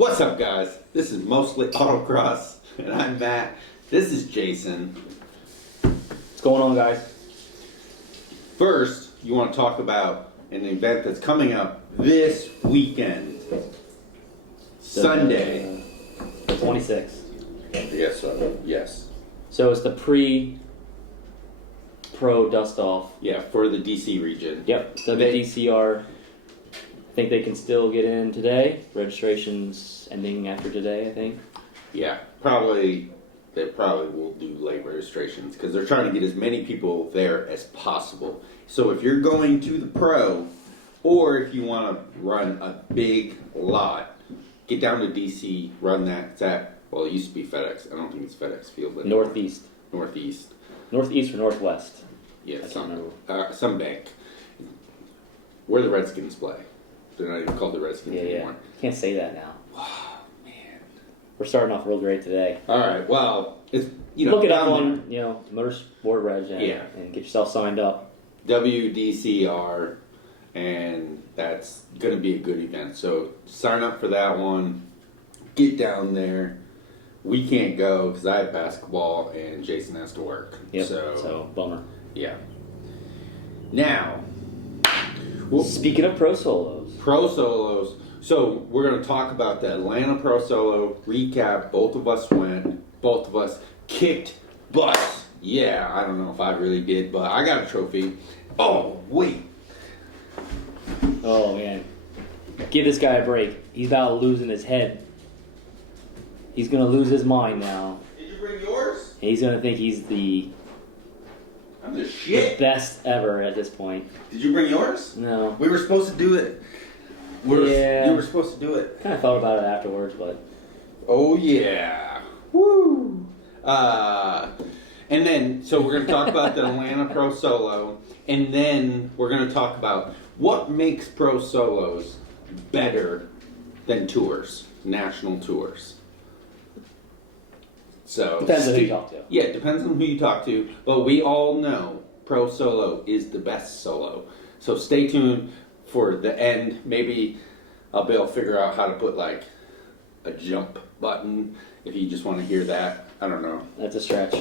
What's up, guys? This is Mostly Autocross, and I'm Matt. This is Jason. What's going on, guys? First, you want to talk about an event that's coming up this weekend. Sunday. The 26th. Yes, sir. Yes. So it's the pre-pro dust-off. Yeah, for the DC region. Yep, WDCR. I think they can still get in today. Registration's ending after today, I think. Yeah, they probably will do late registrations because they're trying to get as many people there as possible. So if you're going to the pro, or if you want to run a big lot, get down to DC, run that. It's at, well, it used to be FedEx. I don't think it's FedEx Field anymore. Northeast. Northeast. Northeast or Northwest? Yeah, I can't remember. Some bank. Where the Redskins play. They're not even called the Redskins anymore. Can't say that now. Wow, man. We're starting off real great today. All right, well, it's, look it up on, Motorsport Reg and get yourself signed up. WDCR, and that's going to be a good event. So sign up for that one. Get down there. We can't go because I have basketball and Jason has to work. Yep. So bummer. Yeah. Now, speaking of pro solos. Pro solos. So we're going to talk about the Atlanta Prosolo recap. Both of us went. Both of us kicked butt. Yeah, I don't know if I really did, but I got a trophy. Oh, wait. Oh, man. Give this guy a break. He's about losing his head. He's going to lose his mind now. Did you bring yours? And he's going to think he's I'm the shit. the best ever at this point. Did you bring yours? No. We were supposed to do it. You were supposed to do it. Kind of thought about it afterwards, but... Oh, yeah. Woo! And then, so we're going to talk about the Atlanta Pro Solo, and then we're going to talk about what makes Pro Solos better than tours, national tours. So depends on who you talk to. Yeah, it depends on who you talk to, but we all know Pro Solo is the best solo. So stay tuned for the end. Maybe I'll be able to figure out how to put like a jump button if you just want to hear that. I don't know. That's a stretch.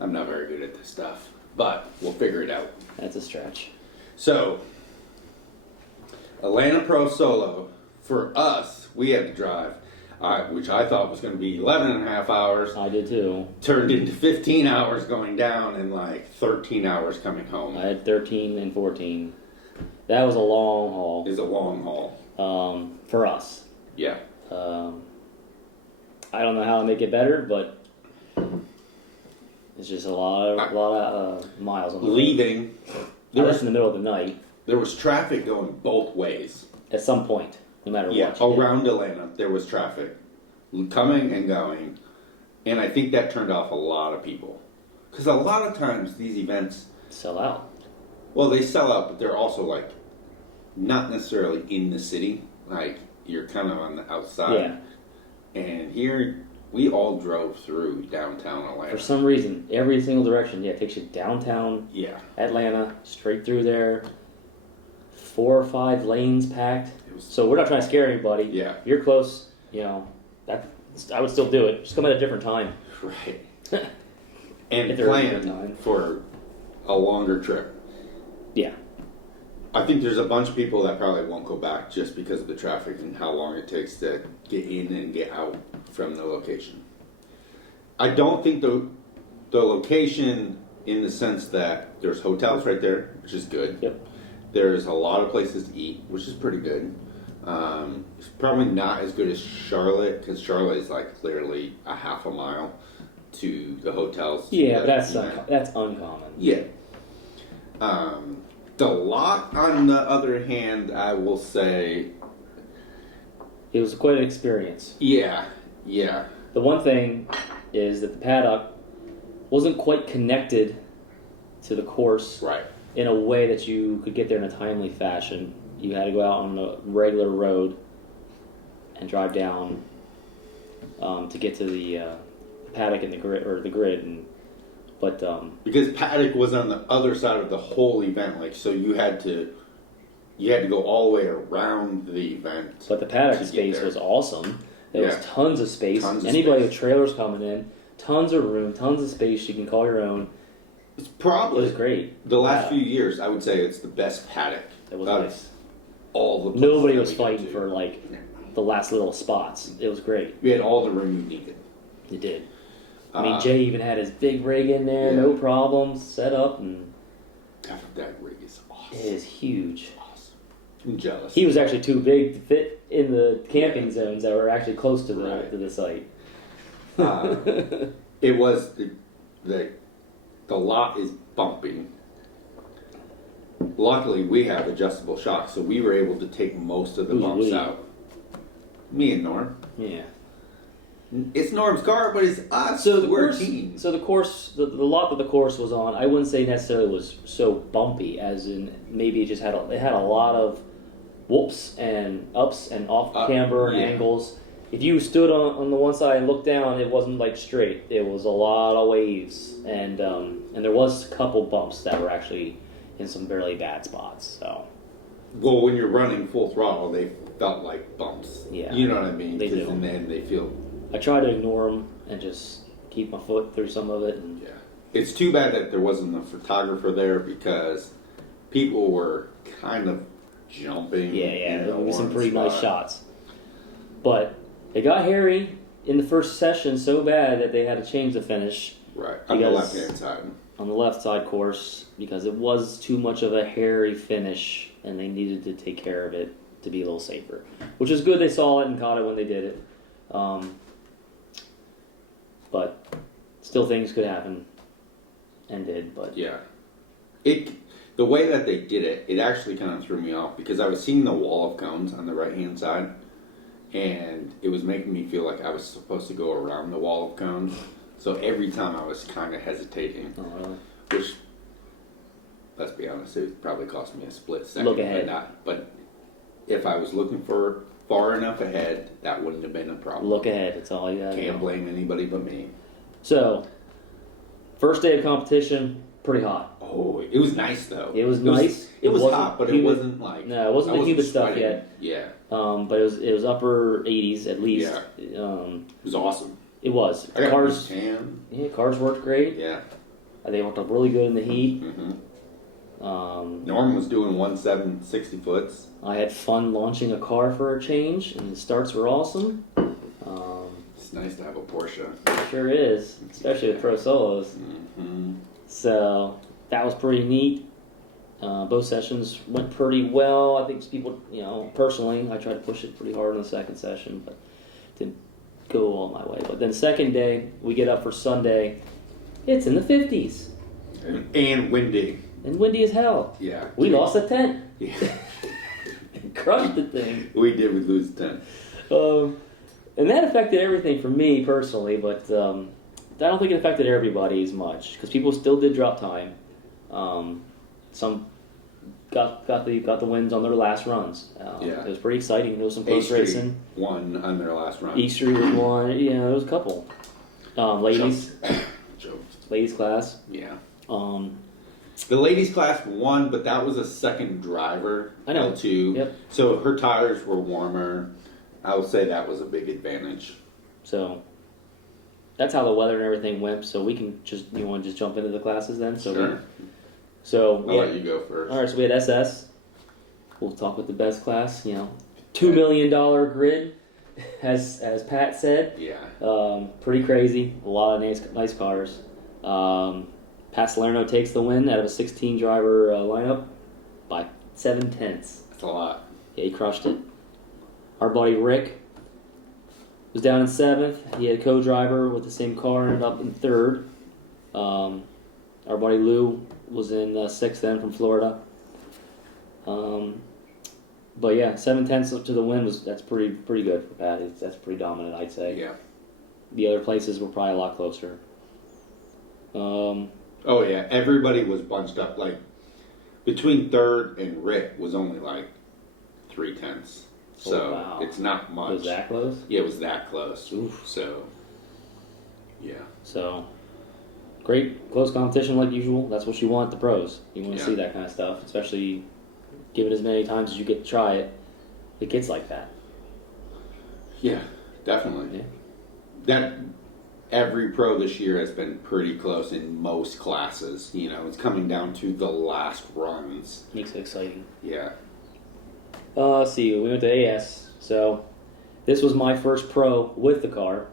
I'm not very good at this stuff, but we'll figure it out. That's a stretch. So, Atlanta Pro Solo, for us, we had to drive, which I thought was going to be 11 and a half hours. I did too. Turned into 15 hours going down and like 13 hours coming home. I had 13 and 14. That was a long haul. It's a long haul. For us. Yeah. I don't know how to make it better, but it's just a lot of miles on the leaving. There was in the middle of the night. There was traffic going both ways. At some point, no matter what. Yeah, around Atlanta, there was traffic coming and going, and I think that turned off a lot of people. Because a lot of times these events sell out. Well, they sell out, but they're also like not necessarily in the city. Like you're kind of on the outside. Yeah. And here, we all drove through downtown Atlanta. For some reason, every single direction, it takes you downtown Atlanta, straight through there. 4 or 5 lanes packed. So we're not trying to scare anybody. Yeah. If you're close, I would still do it. Just come at a different time. Right. And plan for a longer trip. Yeah. I think there's a bunch of people that probably won't go back just because of the traffic and how long it takes to get in and get out from the location. I don't think the location, in the sense that there's hotels right there, which is good. Yep. There's a lot of places to eat, which is pretty good. It's probably not as good as Charlotte, because Charlotte is like literally a half a mile to the hotels. Yeah, but that's uncommon. Yeah. The lot, on the other hand, I will say... It was quite an experience. Yeah. The one thing is that the paddock wasn't quite connected to the course in a way that you could get there in a timely fashion. You had to go out on a regular road and drive down to get to the paddock and the grid. But because paddock was on the other side of the whole event, like so you had to go all the way around the event. But the paddock space was awesome. There was tons of space. Anybody with trailers coming in, tons of room, tons of space. You can call your own. It was great. The last few years, I would say it's the best paddock. It was nice. All the nobody was fighting for like the last little spots. It was great. We had all the room you needed. You did. I mean, Jay even had his big rig in there, no problems, set up, and that rig is awesome. It is huge. Awesome. I'm jealous. He was actually too big to fit in the camping zones that were actually close to the site. It was the lot is bumping. Luckily, we have adjustable shocks, so we were able to take most of the bumps out. Me and Norm. Yeah. It's Norm's car, but it's us. So we're a team. So the course, the lot that the course was on, I wouldn't say necessarily was so bumpy, as in maybe it just had a lot of whoops and ups and off camber and angles. If you stood on the one side and looked down, it wasn't like straight. It was a lot of waves, and there was a couple bumps that were actually in some fairly bad spots. So, well, when you're running full throttle, they felt like bumps. Yeah, you know what I mean. They do. And then they feel. I try to ignore them and just keep my foot through some of it. And it's too bad that there wasn't a photographer there because people were kind of jumping. Yeah, there were some pretty nice shots, but it got hairy in the first session so bad that they had to change the finish. Right, on the left-hand side. On the left side course, because it was too much of a hairy finish, and they needed to take care of it to be a little safer. Which is good they saw it and caught it when they did it. But still things could happen, and did. But the way that they did it, it actually kind of threw me off because I was seeing the wall of cones on the right-hand side, and it was making me feel like I was supposed to go around the wall of cones. So every time I was kind of hesitating, which, let's be honest, it probably cost me a split second. Look ahead. But if I was looking for far enough ahead, that wouldn't have been a problem. Look ahead, that's all you got. Can't blame anybody but me. So, first day of competition, pretty hot. Oh, it was nice though. It was nice. It was hot, but it wasn't like... No, it wasn't the humid stuff yet. Yeah. But it was upper 80s at least. Yeah. It was awesome. It was. I got a tan. Yeah, cars worked great. Yeah. They worked up really good in the heat. Mm-hmm. Norm was doing 1.760 foots. I had fun launching a car for a change, and the starts were awesome. It's nice to have a Porsche. It sure is, especially with Prosolos. Mm-hmm. So that was pretty neat. Both sessions went pretty well. I think people, personally, I tried to push it pretty hard in the second session, but didn't go all my way. But then second day, we get up for Sunday. It's in the 50s. And windy. And windy as hell. Yeah. We lost a tent. Yeah. Crushed the thing. We did. We lose a tent. And that affected everything for me personally, but I don't think it affected everybody as much because people still did drop time. Some got the wins on their last runs. It was pretty exciting. There was some close racing. Won on their last run. East Street was one. There was a couple. Ladies. Ladies class. Yeah. The The ladies class won, but that was a second driver. I know. L2. Yep. So her tires were warmer. I would say that was a big advantage. So that's how the weather and everything went. So we can you want to just jump into the classes then? So sure. I'll let you go first. All right, so we had SS. We'll talk with the best class. $2 million grid, as Pat said. Yeah. Pretty crazy. A lot of nice cars. Pat Salerno takes the win out of a 16 driver lineup by 7/10. That's a lot. Yeah, he crushed it. Our buddy Rick was down in 7th. He had a co-driver with the same car, ended up in 3rd. Our buddy Lou was in 6th then from Florida. But yeah, 7/10 to the win that's pretty good for Pat. That's pretty dominant, I'd say. Yeah. The other places were probably a lot closer. Oh yeah, everybody was bunched up. Like between 3rd and Rick was only like 3/10. So wow. It's not much. Was that close? Yeah, it was that close. Oof. So yeah. So great close competition like usual. That's what you want at the pros. You want to see that kind of stuff, especially give it as many times as you get to try it. It gets like that. Yeah. Definitely. Yeah. That every pro this year has been pretty close in most classes. You know, it's coming down to the last runs. Makes it exciting. Yeah. Let's see. We went to AS. So this was my first pro with the car.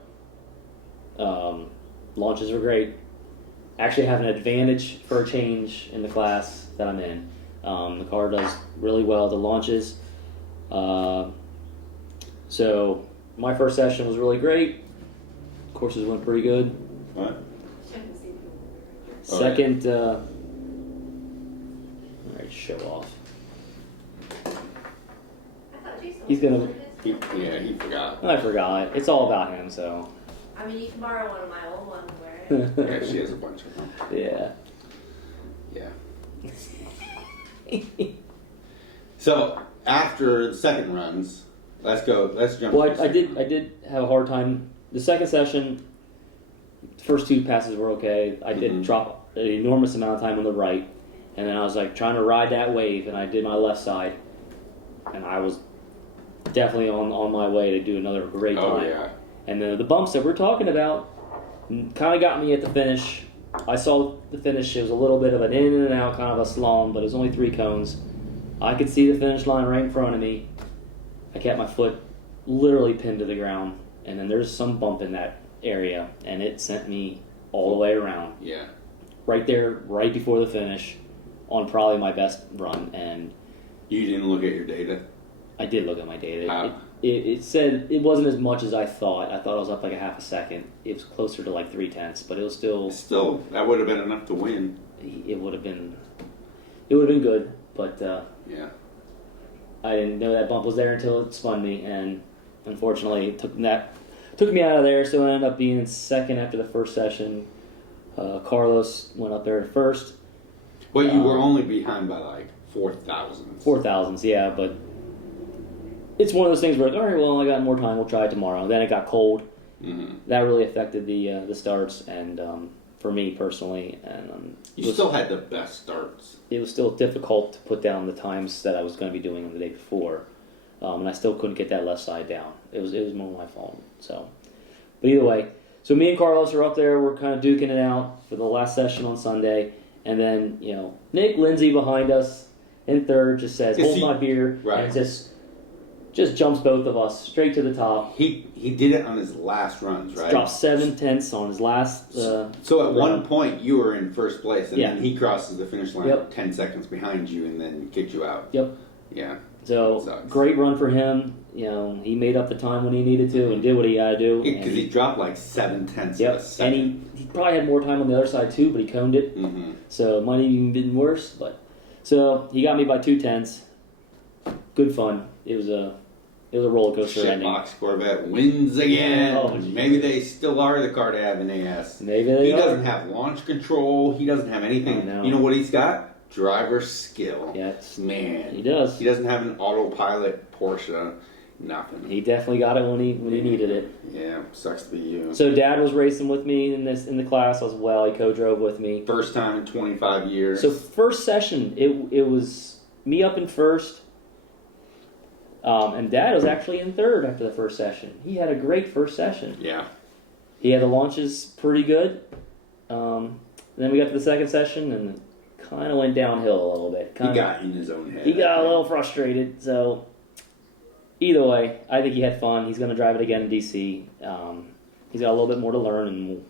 Launches were great. Actually have an advantage for a change in the class that I'm in. The car does really well. The launches. So my first session was really great. Courses went pretty good. What? Second, all right, show off. He's gonna. He forgot. I forgot. It's all about him. So. I mean, you can borrow one of my old ones and wear it. Yeah, she has a bunch of them. Yeah. Yeah. So after the second runs, let's jump. Well, I did have a hard time. The second session, the first two passes were okay. I did drop an enormous amount of time on the right, and then I was like trying to ride that wave, and I did my left side, and I was definitely on my way to do another great time. Oh yeah. And then the bumps that we're talking about kind of got me at the finish. I saw the finish. It was a little bit of an in and out, kind of a slalom, but it was only 3 cones. I could see the finish line right in front of me. I kept my foot literally pinned to the ground, and then there's some bump in that area, and it sent me all the way around. Yeah. Right there, right before the finish, on probably my best run. And You didn't look at your data? I did look at my data. How? It said it wasn't as much as I thought. I thought I was up like a half a second. It was closer to like 0.3, but it was still. Still, that would have been enough to win. It would have been. It would have been good, but Yeah. I didn't know that bump was there until it spun me, and unfortunately, it took me out of there. So I ended up being second after the first session. Carlos went up there first. Well, you were only behind by like 4,000. 4,000s, yeah, but it's one of those things where, all right, well, I got more time. We'll try it tomorrow. Then it got cold. Mm-hmm. That really affected the starts, and for me personally, and You still had the best starts. it was still difficult to put down the times that I was going to be doing the day before, and I still couldn't get that left side down. It was more my fault. So, but either way, so me and Carlos are up there. We're kind of duking it out for the last session on Sunday, and then Nick Lindsay behind us in third just says, "Hold my beer," right. and just jumps both of us straight to the top. He did it on his last runs, right? Dropped 7/10 on his last. So at one point you were in first place, and then he crosses the finish line 10 seconds behind you, and then kicked you out. Yep. Yeah. So great run for him. He made up the time when he needed to and did what he got to do. Because he dropped like 7/10 of a second. And he probably had more time on the other side too, but he coned it. Mm-hmm. So it might have even been worse. But so he got me by 2/10. Good fun. It was a roller coaster ending. Shitbox Corvette wins again. Oh, maybe they still are the car to have in AS. Maybe they He are. doesn't have launch control. He doesn't have anything. I know. You know what he's got? Driver skill. Yeah, Man. he does. He doesn't have an autopilot Porsche. Nothing. He definitely got it when he needed it. Yeah, sucks to be you. So Dad was racing with me in the class as well. He co-drove with me. First time in 25 years. So first session, it was me up in first, and Dad was actually in third after the first session. He had a great first session. Yeah. He had the launches pretty good. Then we got to the second session, and it kind of went downhill a little bit. He got in his own head. He got a little frustrated. So either way, I think he had fun. He's going to drive it again in DC. He's got a little bit more to learn, and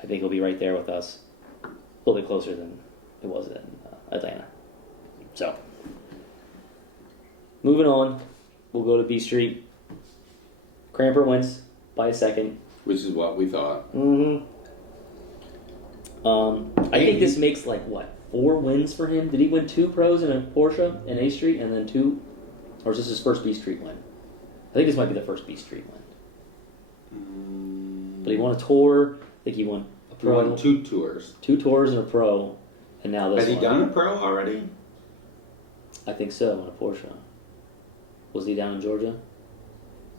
I think he'll be right there with us. A little bit closer than it was in Atlanta. So, moving on, we'll go to B Street. Cramper wins by a second. Which is what we thought. Mm-hmm. I think this makes 4 wins for him. Did he win 2 pros in a Porsche in A Street and then 2? Or is this his first B Street win? I think this might be the first B Street win. But he won a tour. I think he won a He pro. won 2 tours. 2 tours and a pro. And now this Has he one. done a pro already? I think so, in a Porsche. Was he down in Georgia?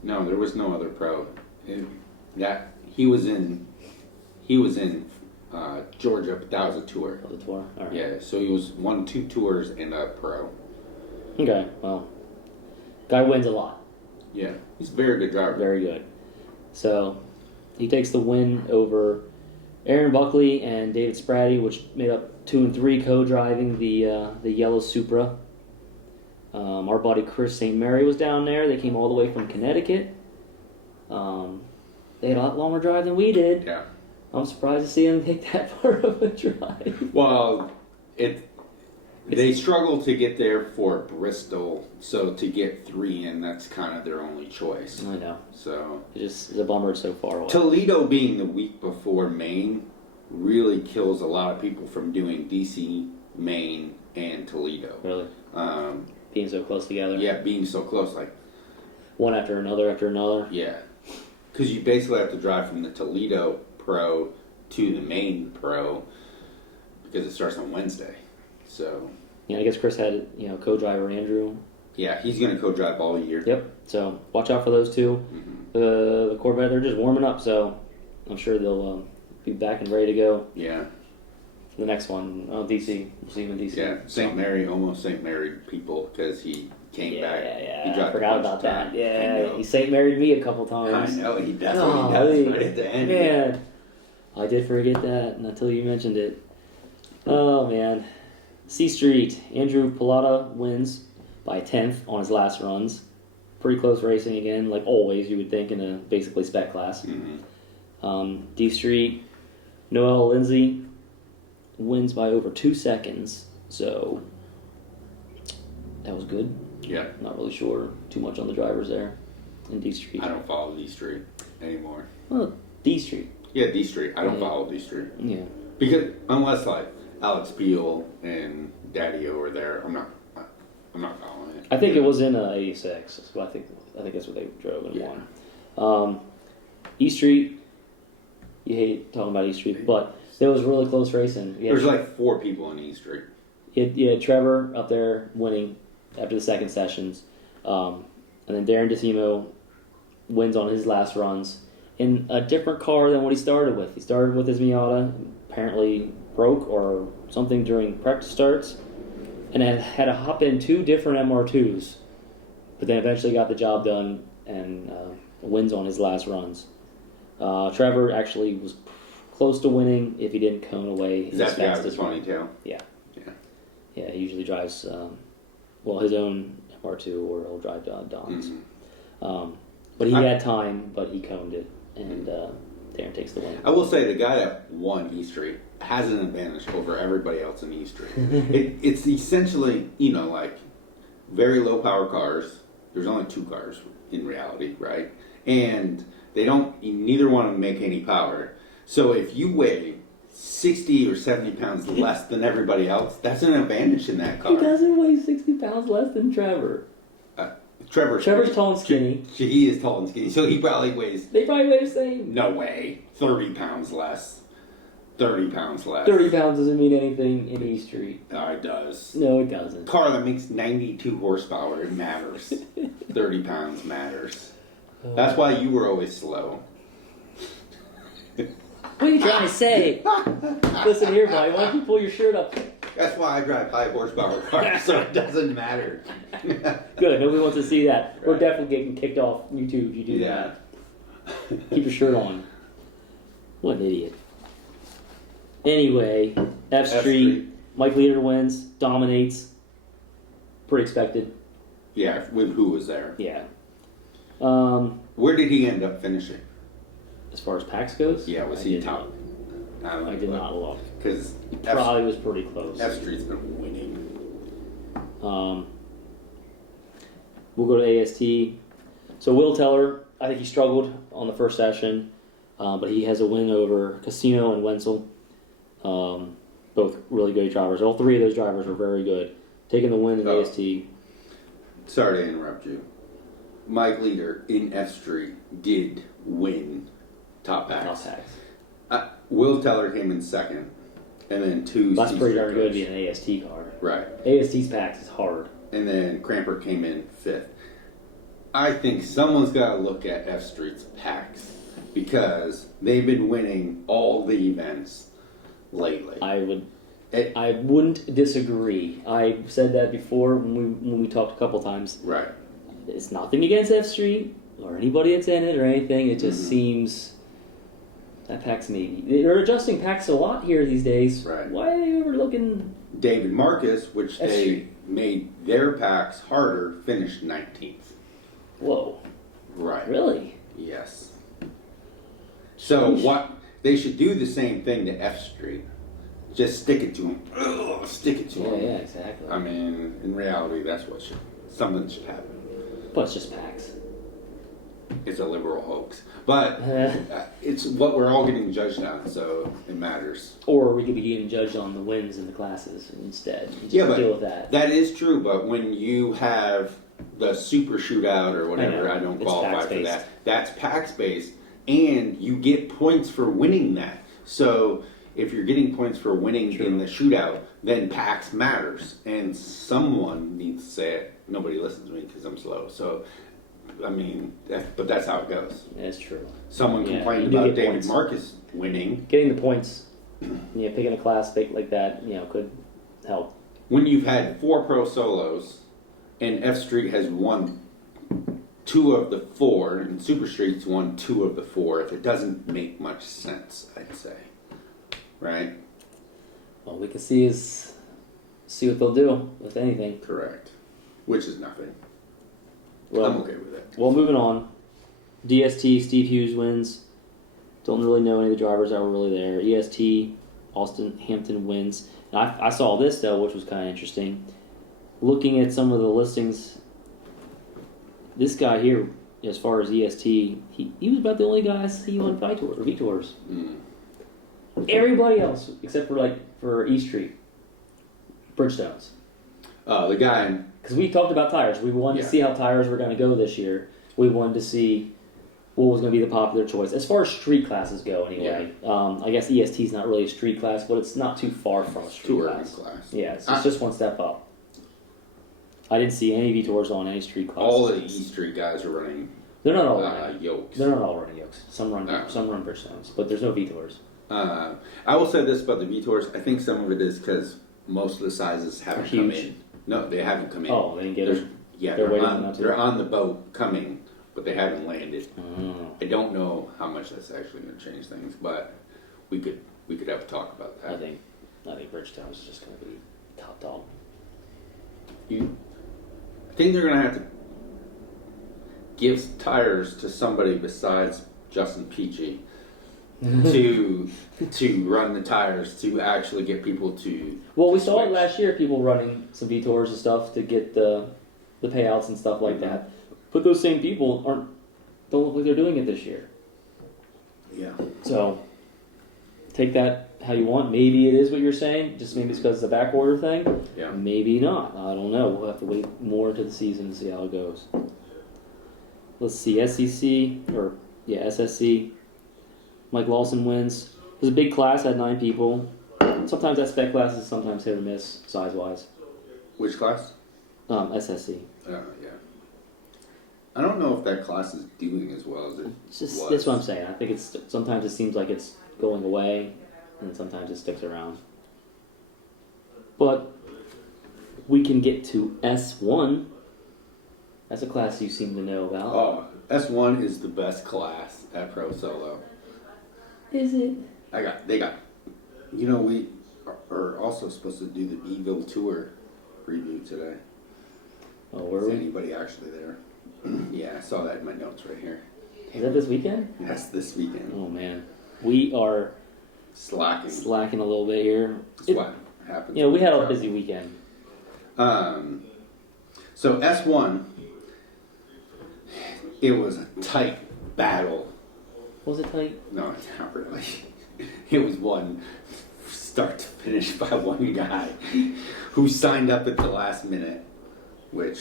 No, there was no other pro. He was in Georgia, but that was a tour. That was a tour? All right. Yeah, so he won 2 tours and a pro. Okay, well. Guy wins a lot. Yeah, he's a very good driver. Very good. So he takes the win over Aaron Buckley and David Spratty, which made up 2 and 3 co-driving the yellow Supra. Our buddy Chris St. Mary was down there. They came all the way from Connecticut. They had a lot longer drive than we did. Yeah. I'm surprised to see them take that far of a drive. Well, they struggle to get there for Bristol, so to get 3 in, that's kind of their only choice. I know. So It's a bummer it's so far away. Toledo being the week before Maine really kills a lot of people from doing DC, Maine, and Toledo. Really? Being so close together? Yeah, being so close, like one after another. Yeah, because you basically have to drive from the Toledo Pro to the Maine Pro because it starts on Wednesday. So yeah, I guess Chris had co-driver Andrew. yeah, he's going to co-drive all year. Yep. So watch out for those two. Mm-hmm. The Corvette, they're just warming up, so I'm sure they'll be back and ready to go. Yeah. For the next one, DC. We'll see him in DC. Yeah, St. Mary, almost St. Mary people because he came back. Yeah. He I forgot about that. Yeah, he I St. Married me a couple times. know, that's what he does right at the end. Man, I did forget that until you mentioned it. Oh, man. C Street, Andrew Pilata wins by 10th on his last runs. Pretty close racing again, like always, you would think, in a basically spec class. Mm-hmm. D Street, Noel Lindsay wins by over 2 seconds, so that was good. Yeah. Not really sure too much on the drivers there in D Street. I don't follow D Street anymore. Well, D Street. Yeah, D Street. I don't follow D Street. Yeah. Because unless like Alex Peel and Daddy-O are there, I'm not following it. I think it was in 86. So I think that's what they drove and won. E Street. You hate talking about E Street, but there was really close racing. There's like 4 people in E Street. You had Trevor up there winning after the second sessions, and then Darren DeSimo wins on his last runs in a different car than what he started with. He started with his Miata, apparently broke or something during practice starts, and had to hop in 2 different MR2s, but then eventually got the job done and wins on his last runs. Trevor actually was close to winning if he didn't cone away his Is that the guy with fastest the run. ponytail? Yeah, he usually drives, his own MR2 or he'll drive Don's. Mm-hmm. But he had time, but he coned it, and Darren takes the win. I will say the guy that won E Street has an advantage over everybody else in E Street. It's essentially, like very low power cars. There's only 2 cars in reality, right? And neither one of them make any power. So if you weigh 60 or 70 pounds less than everybody else, that's an advantage in that car. He doesn't weigh 60 pounds less than Trevor. Trevor's tall and skinny. He is tall and skinny, so he probably weighs... They probably weigh the same. No way. 30 pounds less. 30 pounds less. 30 pounds doesn't mean anything in E Street. It does. No, it doesn't. Car that makes 92 horsepower, it matters. 30 pounds matters. That's why you were always slow. What are you trying to say? Listen here, buddy. Why don't you pull your shirt up? That's why I drive high horsepower cars, so it doesn't matter. Good. Nobody wants to see that. We're definitely getting kicked off YouTube if you do that. Keep your shirt on. What an idiot. Anyway, F Street. Mike Leader wins, dominates. Pretty expected. Yeah, with who was there. Yeah. Where did he end up finishing? As far as PAX goes? Yeah, was he top? I did not look. Because Probably was pretty close. F Street's been winning. We'll go to AST. So Will Teller, I think he struggled on the first session, but he has a win over Casino and Wenzel. Both really good drivers. All 3 of those drivers were very good. Taking the win in AST. Sorry to interrupt you. Mike Leader in F Street did win Top Packs. Will Teller came in second, and then 2. That's pretty darn good to be an AST car. Right. AST's PAX is hard. And then Cramper came in 5th. I think someone's got to look at F Street's packs because they've been winning all the events lately. I wouldn't disagree. I said that before when we talked a couple times. Right. It's nothing against F Street. or anybody that's in it or anything. It just seems that pack's maybe. They're adjusting packs a lot here these days. Right. Why are they overlooking David Marcus, which they made their packs harder, finished 19th. Whoa. Right. Really? Yes. So what they should do the same thing to F Street. Just stick it to them. Ugh, stick it to them. Yeah, exactly. I mean, in reality, that's what something should happen. But it's just packs. It's a liberal hoax, but it's what we're all getting judged on, so it matters. Or we could be getting judged on the wins in the classes instead. Just Yeah, but deal with that. That is true. But when you have the super shootout or whatever, I don't qualify for that. That's PAX based, and you get points for winning that. So if you're getting points for winning in the shootout, then PAX matters. And someone needs to say it. Nobody listens to me because I'm slow. So, I mean, but that's how it goes. That's true. Someone complained about David Marcus winning. Getting the points, picking a class like that, could help. When you've had 4 pro solos, and F Street has won 2 of the 4, and Super Street's won 2 of the 4, it doesn't make much sense, I'd say. Right? All we can see what they'll do with anything. Correct. Which is nothing. Well, I'm okay with it. Well, moving on. DST, Steve Hughes wins. Don't really know any of the drivers that were really there. EST, Austin Hampton wins. Now, I saw this, though, which was kind of interesting. Looking at some of the listings, this guy here, as far as EST, he was about the only guy I see on V-Tours. Everybody else, except for E Street, Bridgestones. The guy... Because we talked about tires. We wanted to see how tires were going to go this year. We wanted to see what was going to be the popular choice. As far as street classes go, anyway. Yeah. I guess EST is not really a street class, but it's not too far from a street class. Yeah, it's just one step up. I didn't see any V-Tours on any street classes. All the E Street guys are running... They're not all running yokes. They're not all running yokes. Some run Bridgestones, but there's no V-Tours. I will say this about the V-Tours. I think some of it is because most of the sizes haven't come in. No, they haven't come in. Oh, they didn't get them? Yeah, they're on the boat coming, but they haven't landed. I don't know how much that's actually going to change things, but we could have a talk about that. I think Bridgestone is just going to be top dog. I think they're going to have to give tires to somebody besides Justin Peachy to run the tires to actually get people to. Well, we saw it last year. People running some V-Tours and stuff to get the payouts and stuff like that. But those same people don't look like they're doing it this year. Yeah. So take that how you want. Maybe it is what you're saying. Just maybe it's because it's a back order thing. Yeah. Maybe not. I don't know. We'll have to wait more into the season to see how it goes. Let's see. SSC. Mike Lawson wins. It was a big class, had 9 people. Sometimes that spec class is sometimes hit or miss, size-wise. Which class? SSC. Yeah. I don't know if that class is doing as well as it was. That's what I'm saying. I think sometimes it seems like it's going away, and sometimes it sticks around. But we can get to S1. That's a class you seem to know about. Oh, S1 is the best class at Pro Solo. Is it? We are also supposed to do the Evil Tour review today. Oh, were we? Is anybody actually there? Yeah, I saw that in my notes right here. Is that this weekend? That's this weekend. Oh, man. We are slacking a little bit here. That's what happens. We had a busy weekend. So S1, it was a tight battle. Was it tight? No, not really. It was one start to finish by one guy who signed up at the last minute, which...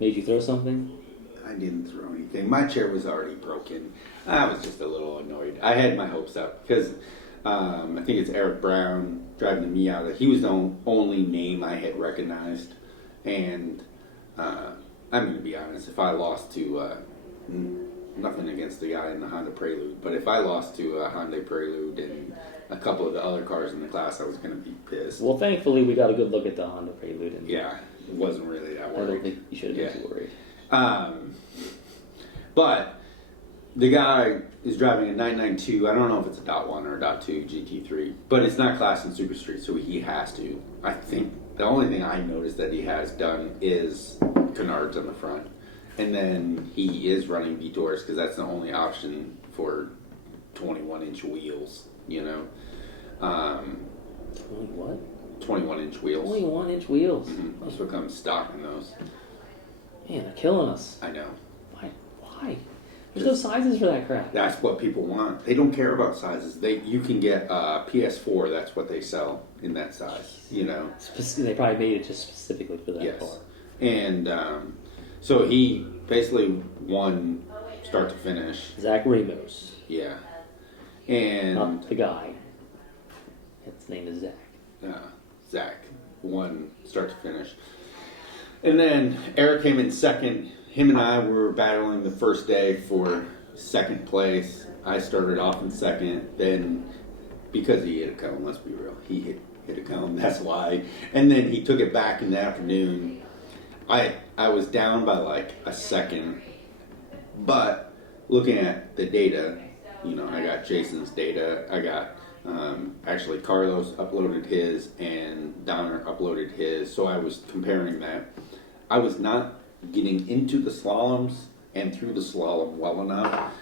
Made you throw something? I didn't throw anything. My chair was already broken. I was just a little annoyed. I had my hopes up because I think it's Eric Brown driving the Miata. He was the only name I had recognized. And I'm going to be honest, if I lost to... nothing against the guy in the Honda Prelude, but if I lost to a Honda Prelude and a couple of the other cars in the class, I was going to be pissed. Well, thankfully, we got a good look at the Honda Prelude. Yeah, it wasn't really that worried. I don't think you should have been too worried. But the guy is driving a 992. I don't know if it's a .1 or a .2 GT3, but it's not class in Super Street, so he has to. I think the only thing I noticed that he has done is canards on the front. And then he is running Vitours because that's the only option for 21-inch wheels, you know. 21-inch wheels. 21-inch wheels. Mm-hmm. That's what comes stock in those. Man, they're killing us. I know. Why? There's no sizes for that crap. That's what people want. They don't care about sizes. You can get PS4. That's what they sell in that size. You know. They probably made it just specifically for that car. And so he basically won start to finish. Zach Ramos. Yeah. And not the guy. His name is Zach. Zach won start to finish. And then Eric came in second. Him and I were battling the first day for second place. I started off in second. Then, because he hit a cone, let's be real, he hit a cone. That's why. And then he took it back in the afternoon. I was down by like a second. But looking at the data, you know, I got Jason's data. I got actually Carlos uploaded his and Donner uploaded his. So I was comparing that. I was not getting into the slaloms and through the slalom well enough.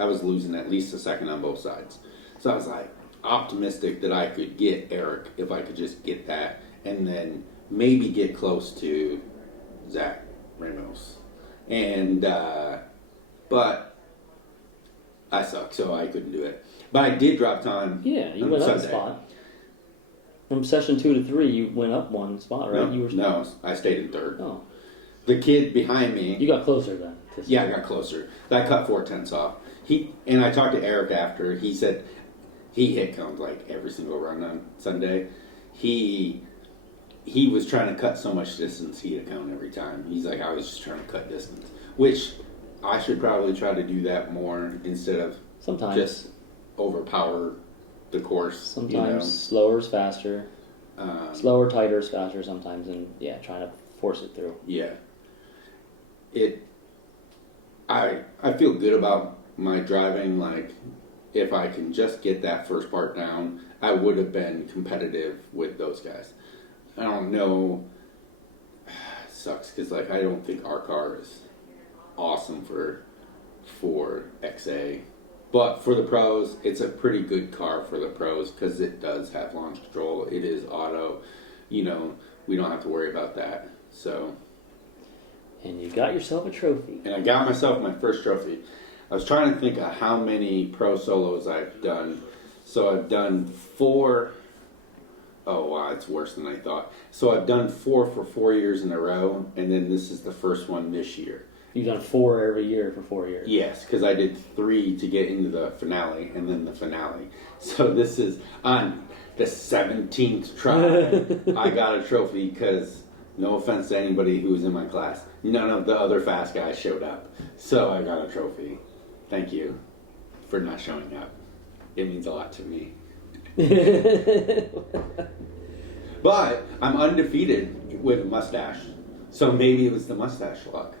I was losing at least a second on both sides. So I was like optimistic that I could get Eric if I could just get that and then maybe get close to Zach Ramos. And but I suck, so I couldn't do it. But I did drop time. Yeah, you went up a spot. From session 2 to 3, you went up one spot, right? No, I stayed in third. Oh. The kid behind me. You got closer then. Yeah, I got closer. I cut 4/10 off. And I talked to Eric after. He said he hit cones like every single run on Sunday. He was trying to cut so much distance, he hit a cone every time. He's like, I was just trying to cut distance. Which I should probably try to do that more instead of just overpower the course. Sometimes slower is faster. Slower, tighter is faster sometimes. And yeah, trying to force it through. Yeah. I feel good about my driving. Like, if I can just get that first part down, I would have been competitive with those guys. I don't know. It sucks because like I don't think our car is awesome for XA, but for the pros, it's a pretty good car for the pros because it does have launch control. It is auto. You know, we don't have to worry about that. So. And you got yourself a trophy. And I got myself my first trophy. I was trying to think of how many pro solos I've done. So I've done 4. Oh, wow, it's worse than I thought. So I've done 4 for 4 years in a row, and then this is the first one this year. You've done 4 every year for 4 years. Yes, because I did 3 to get into the finale, and then the finale. So this is on the 17th try. I got a trophy because, no offense to anybody who was in my class, none of the other fast guys showed up. So I got a trophy. Thank you for not showing up. It means a lot to me. But I'm undefeated with a mustache. So maybe it was the mustache luck.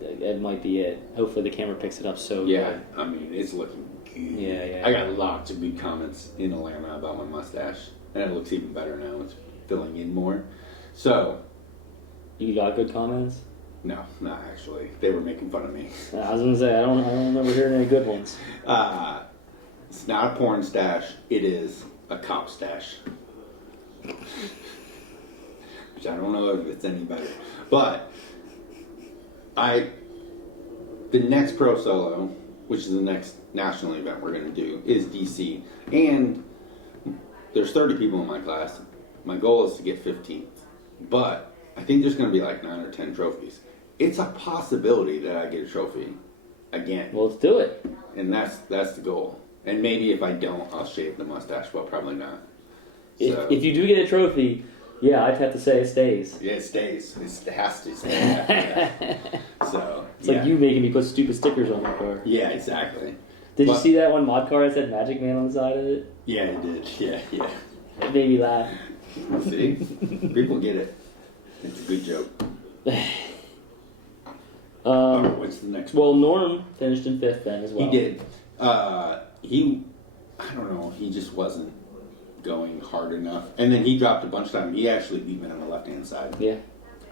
It might be it. Hopefully the camera picks it up so yeah, good. I mean, it's looking good. Yeah. I got lots of good comments in Atlanta about my mustache. And it looks even better now. It's filling in more. So. You got good comments? No, not actually. They were making fun of me. I was going to say, I don't remember hearing any good ones. It's not a porn stash. It is a cop stash. Which I don't know if it's any better. But the next Pro Solo, which is the next national event we're going to do, is DC. And there's 30 people in my class. My goal is to get 15th. But I think there's going to be like 9 or 10 trophies. It's a possibility that I get a trophy again. Well, let's do it. And that's the goal. And maybe if I don't, I'll shave the mustache. Well, probably not. If you do get a trophy, yeah, I'd have to say it stays. Yeah, it stays. It has to stay after that. So, it's like you making me put stupid stickers on my car. Yeah, exactly. Did you see that one mod car that said Magic Man on the side of it? Yeah, it did. Yeah. It made me laugh. See? People get it. It's a good joke. What's the next one? Well, Norm finished in 5th then as well. He did. I don't know, he just wasn't going hard enough. And then he dropped a bunch of time. He actually beat me on the left-hand side. Yeah.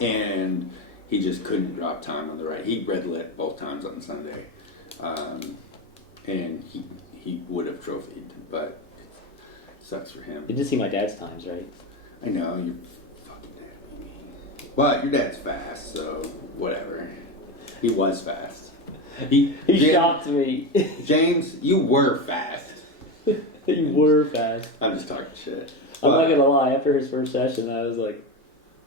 And he just couldn't drop time on the right. He red lit both times on Sunday. And he would have trophied, but it sucks for him. You did see my dad's times, right? I know, your fucking dad. But your dad's fast, so whatever. He was fast. He shocked me. James, you were fast. You were fast. I'm just talking shit. I'm not gonna lie, after his first session, I was like,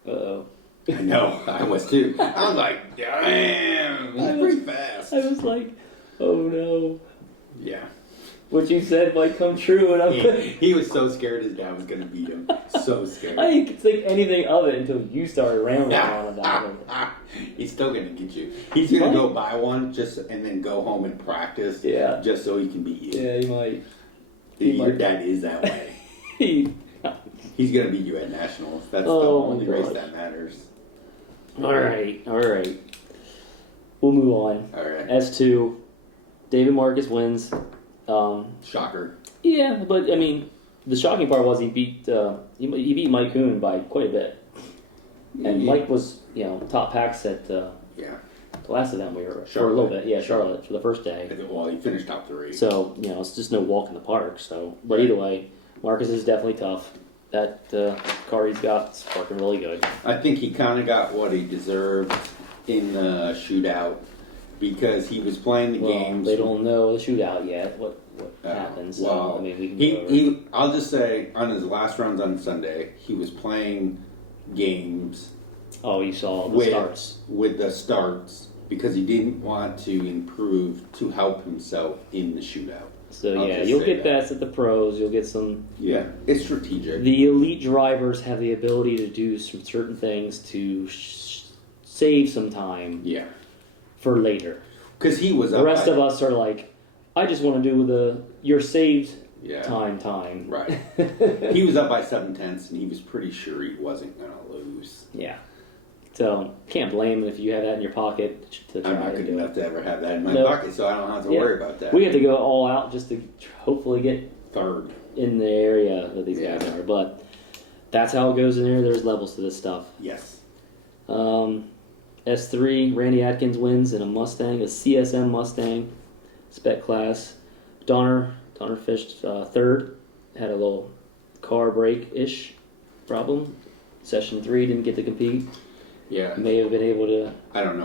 uh-oh. I know, I was too. I was like, damn, he's pretty fast. I was like, oh no. Yeah. What you said might come true, and He was so scared his dad was going to beat him. So scared. I didn't think anything of it until you started rambling on about it. He's still going to get you. He's going to go buy one and then go home and practice. Yeah. Just so he can beat you. Yeah, he might. Your dad is that way. He's going to beat you at nationals. That's the only race that matters. All right. We'll move on. All right. S2, David Marcus wins. Shocker. Yeah, but I mean, the shocking part was he beat Mike Kuhn by quite a bit, and Mike was top packs at the last event we were for a little bit. Yeah, Charlotte for the first day. Well, he finished top 3. So it's just no walk in the park. So, but either way, Marcus is definitely tough. That car he's got is working really good. I think he kind of got what he deserved in the shootout. Because he was playing the games. They don't know the shootout yet. What happens? Well, so, I mean, we can I'll just say on his last runs on Sunday, he was playing games. Oh, you saw the starts with the starts because he didn't want to improve to help himself in the shootout. So you'll get best at the pros. You'll get some. Yeah, it's strategic. The elite drivers have the ability to do some certain things to save some time. Yeah. For later. Because he was the rest of us are like, I just want to do your saved time. Right. He was up by 7/10, and he was pretty sure he wasn't going to lose. Yeah. So, can't blame him if you have that in your pocket to try I'm not to good do enough it. to ever have that in my pocket, so I don't have to worry about that. We have to go all out just to hopefully get third in the area that these guys are. But that's how it goes in there. There's levels to this stuff. Yes. S3, Randy Atkins wins in a Mustang, a CSM Mustang, spec class. Donner fished third, had a little car brake-ish problem. Session 3 didn't get to compete. Yeah. May have been able to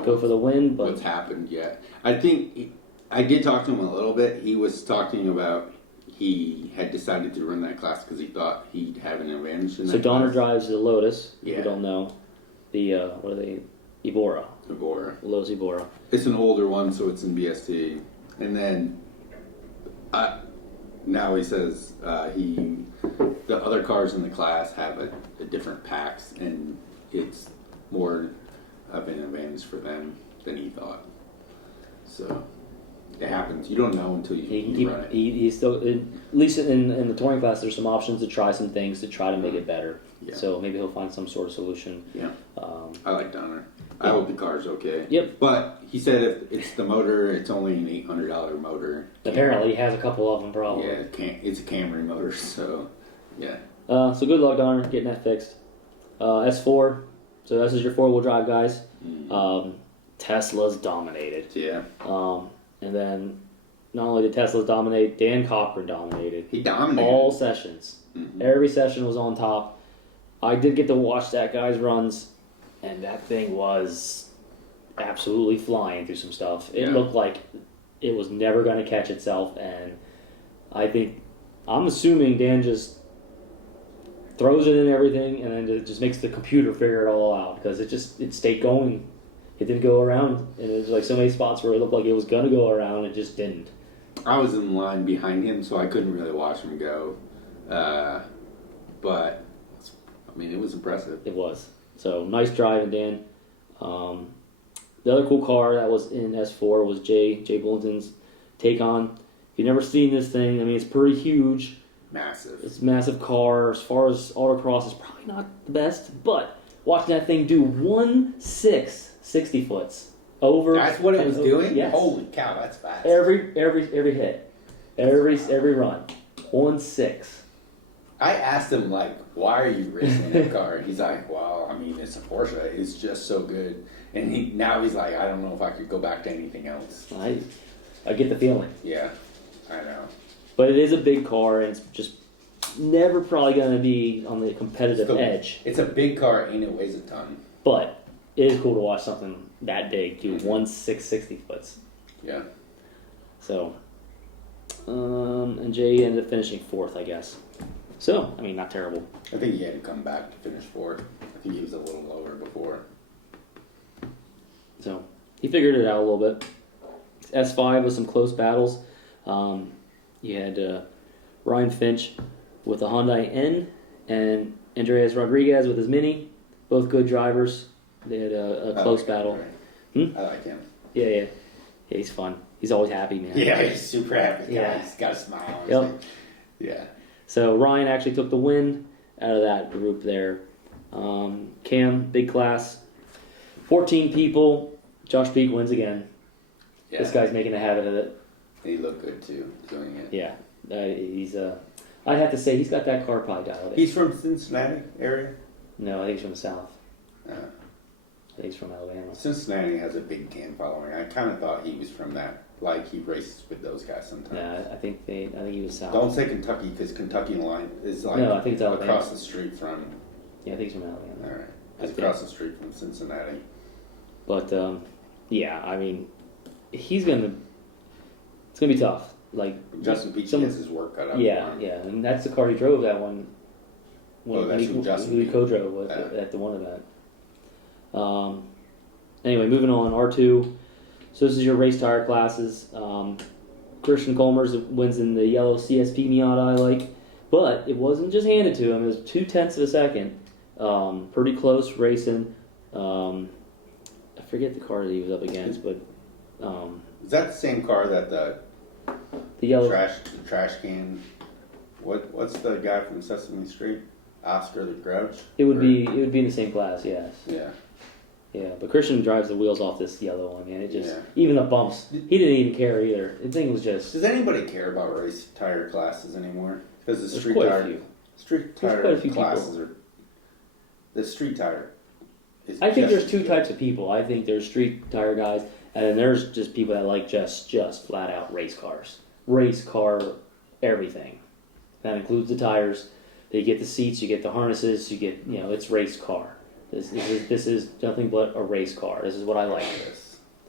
go for the win, but what's happened yet. I think I did talk to him a little bit. He was talking about he had decided to run that class because he thought he'd have an advantage in that. So Donner drives the Lotus, if Yeah. you don't know. The, what are they? Ebora. Lotus Ebora. It's an older one, so it's in BST. And then, now he says the other cars in the class have a different packs, and it's more of an advantage for them than he thought. So, it happens. You don't know until you run it. He's still, at least in the touring class, there's some options to try some things to try to make it better. Yeah. So maybe he'll find some sort of solution. Yeah. I like Donner. I hope the car's okay. Yep. But he said if it's the motor, it's only an $800 motor. Apparently, he has a couple of them probably. Yeah, it's a Camry motor, so yeah. So good luck, Donner, getting that fixed. S4. So this is your 4-wheel drive, guys. Tesla's dominated. Yeah. And then not only did Tesla dominate, Dan Cochran dominated. He dominated. All sessions. Mm-hmm. Every session was on top. I did get to watch that guy's runs, and that thing was absolutely flying through some stuff. It looked like it was never going to catch itself, and I'm assuming Dan just throws it in everything, and then it just makes the computer figure it all out, because it stayed going. It didn't go around, and there's like so many spots where it looked like it was going to go around, it just didn't. I was in line behind him, so I couldn't really watch him go. But, I mean, it was impressive. It was. So, nice driving, Dan. The other cool car that was in S4 was Jay Bulletin's Take-On. If you've never seen this thing, I mean, it's pretty huge. Massive. It's a massive car. As far as autocross, it's probably not the best, but watching that thing do 1.6 60 foots over. That's what it was doing? Yes. Holy cow, that's fast. Every hit. Every run. 1.6. I asked him, like, why are you racing that car? And he's like, well, I mean, it's a Porsche. It's just so good. And he's like, I don't know if I could go back to anything else. I get the feeling. Yeah, I know. But it is a big car, and it's just never probably going to be on the competitive edge. It's a big car, and it weighs a ton. But it is cool to watch something that big do 1.660 foots. Yeah. So, and Jay ended up finishing 4th, I guess. So, I mean, not terrible. I think he had to come back to finish 4th. I think he was a little lower before. So, he figured it out a little bit. S5 with some close battles. You had Ryan Finch with the Hyundai N and Andreas Rodriguez with his Mini. Both good drivers. They had a close battle. I like him. Yeah, he's fun. He's always happy, man. Yeah, he's super happy. Yeah. He's got a smile on Yep. his face. Yeah. So Ryan actually took the win out of that group there. Cam, big class. 14 people. Josh Peak wins again. Yeah. This guy's making a habit of it. He looked good, too, doing it. Yeah. He's I'd have to say he's got that car probably dialed in. He's from Cincinnati area? No, I think he's from the South. Uh, I think he's from Alabama. Cincinnati has a big Cam following. I kind of thought he was from that. Like, he races with those guys sometimes. No, I think he was South. Don't say Kentucky, because Kentucky line is like No, I think it's Alabama. across the street from... Yeah, I think he's from Alabama. All right. It's across the street from Cincinnati. But, yeah, I mean, it's going to be tough. Like Justin Peach has his work cut out. Yeah, and that's the car he drove that one. That's who he co-drove with at the one event. Anyway, moving on, R2. So this is your race tire classes. Christian Colmers wins in the yellow CSP Miata I like, but it wasn't just handed to him. It was 0.2 of a second. Pretty close racing. I forget the car that he was up against, but is that the same car that the yellow trash can? What's the guy from Sesame Street? Oscar the Grouch? It would be in the same class, yes. Yeah. Yeah, but Christian drives the wheels off this yellow one, man. It just even the bumps. He didn't even care either. The thing was just. Does anybody care about race tire classes anymore? Because the street quite tire a few. street tire quite a few classes people. are. The street tire. I think there's two types of people. I think there's street tire guys, and then there's just people that like just flat out race cars, race car, everything. That includes the tires. You get the seats, you get the harnesses, you get it's race car. This is nothing but a race car. This is what I like.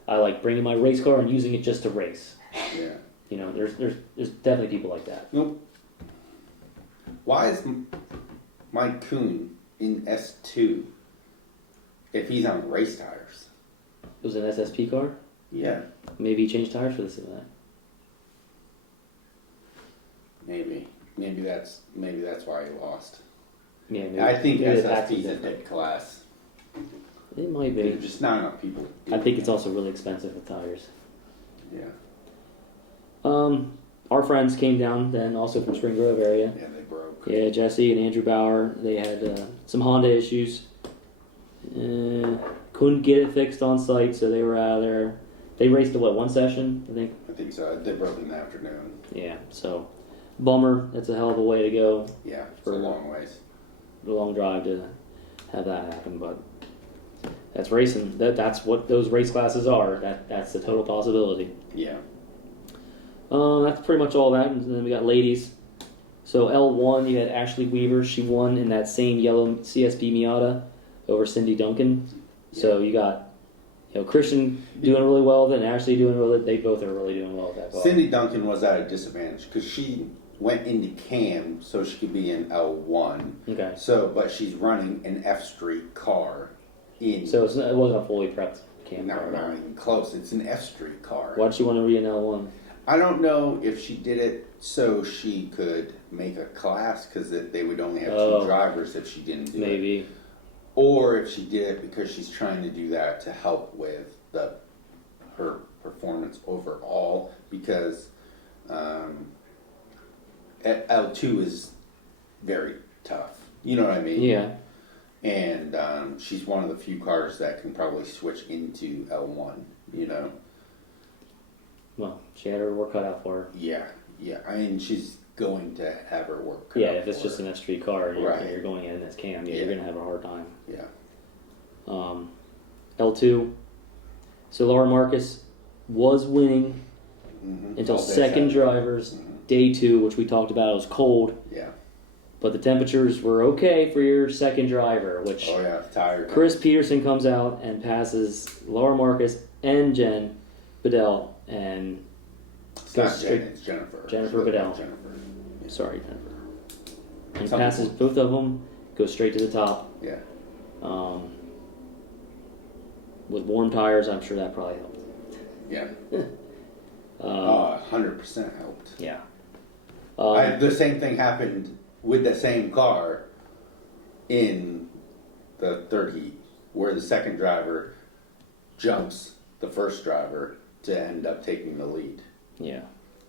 I like bringing my race car and using it just to race. Yeah. There's definitely people like that. Nope. Why is Mike Kuhn in S2 if he's on race tires? It was an SSP car? Yeah. Maybe he changed tires for this event. Maybe that's why he lost. Yeah, maybe, I think maybe SSP's a dead class. It might be. There's just not enough people. I think it's also really expensive with tires. Yeah. Our friends came down then, also from Spring Grove area. Yeah, they broke. Yeah, Jesse and Andrew Bauer. They had some Honda issues. Couldn't get it fixed on site, so they were out of there. They raced one session, I think? I think so. They broke in the afternoon. Yeah, so bummer. That's a hell of a way to go. Yeah, it's a long ways. A long drive to have that happen, but that's racing. That's what those race classes are. That's the total possibility. Yeah. That's pretty much all that. And then we got ladies. So L1, you had Ashley Weaver. She won in that same yellow CSP Miata over Cindy Duncan. Yeah. So you got Christian doing really well with it, and Ashley doing really. They both are really doing well with that car. Cindy Duncan was at a disadvantage because she went into CAM so she could be in L1. Okay. But she's running an F Street car in. So it wasn't a fully prepped CAM No, car. not even close. It's an F Street car. Why did she want to be in L1? I don't know if she did it so she could make a class because they would only have two drivers if she didn't do it. Maybe. Or if she did it because she's trying to do that to help with her performance overall because L2 is very tough. You know what I mean? Yeah. And she's one of the few cars that can probably switch into L1. you know. Well, she had her work cut out for her. Yeah. I mean, she's going to have her work cut Yeah, out if it's for just her. an S3 car and Right. you're going in as cam, Yeah. you're going to have a hard time. Yeah. L2. So Laura Marcus was winning until All day second Saturday. drivers. Day 2, which we talked about, it was cold. Yeah. But the temperatures were okay for your second driver, which Oh yeah, tired. Chris Peterson comes out and passes Laura Marcus and Jen Bedell and It's goes not straight. Jen, it's Jennifer. Jennifer Bedell. Jennifer. Yeah. Sorry, Jennifer. And Some passes people- both of them, goes straight to the top. Yeah. With warm tires, I'm sure that probably helped. Yeah. 100% helped. Yeah. The same thing happened with the same car in the third heat, where the second driver jumps the first driver to end up taking the lead. Yeah.